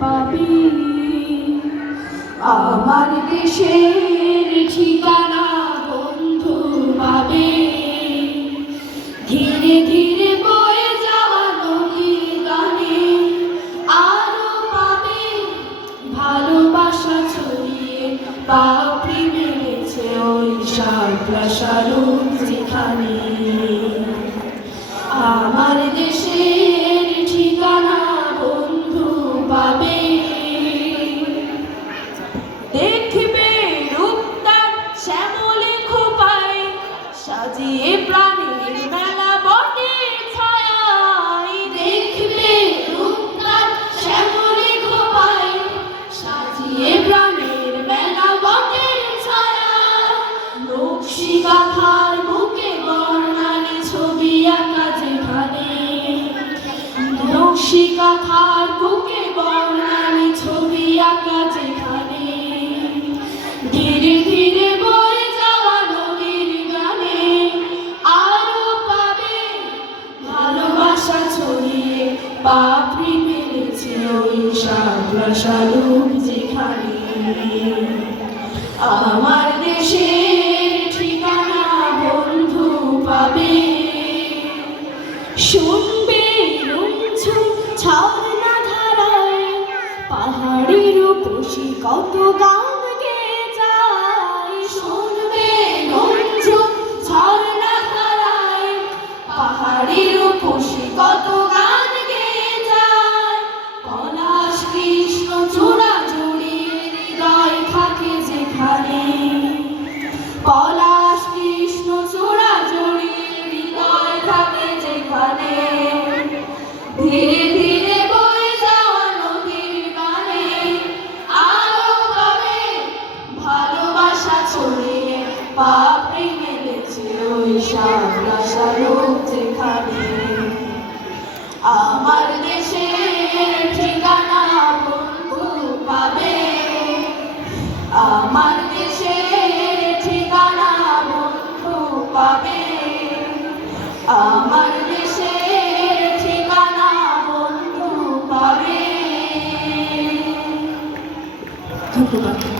পাবি। আমার দেশের ঠিকানা বন্ধু পাবে, ধীরে ধীরে বয়ে যাওয়া নদীর গানে। আরো পাবে ভালোবাসা ছড়িয়ে, পাপড়ি মেলেছে ওই শাপলা শালুক যেখানে। আমার দেশের ঠিকানা বন্ধু পাবে, দেখবে রূপদার শ্যামলে খোপায় সাজিয়ে প্রাণীর মেলা বটের ছায়ায়। দেখবে রূপদার শ্যামলে খোপায় সাজিয়ে প্রাণীর মেলা বটের ছায়ায়। নকশি কাঁথার বুকে বর্ণালী ছবি আঁকা যেখানে, নকশি কাঁথার বুকে বর্ণালী ছবি আঁকা যেখানে। ধীরে ধীরে বয়ে যাওয়া নদীর গানে, আরো পাবে ভালোবাসা ছড়িয়ে, পাপড়ি মেলেছে ওই শাপলা শালুক যেখানে। আমার দেশের ঠিকানা বন্ধু পাবে, শুনবে রুমঝুম ঝর্ণা ধারায়, পাহাড়ের রূপসী কত গান গেয়ে যায়। শুনবে রুমঝুম ঝর্ণা ধারায়, পাহাড়ের রূপসী কত গান গেয়ে যায়। পলাশ কৃষ্ণ চূড়া জড়িয়ে হৃদয় থাকে যেখানে, পলাশ কৃষ্ণ চূড়া জড়িয়ে হৃদয় থাকে যেখানে। ধীরে ধীরে বয়ে যাওয়া নদীর গানে, আরো পাবে ভালোবাসা ছড়িয়ে, পাপড়ি মেলেছে ওই শাপলা শালুক যেখানে। আমার দেশের ঠিকানা বন্ধু পাবে, আমার দেশের ঠিকানা বন্ধু পাবে, আমার দেশের ঠিকানা বন্ধু পাবে। ধন্যবাদ।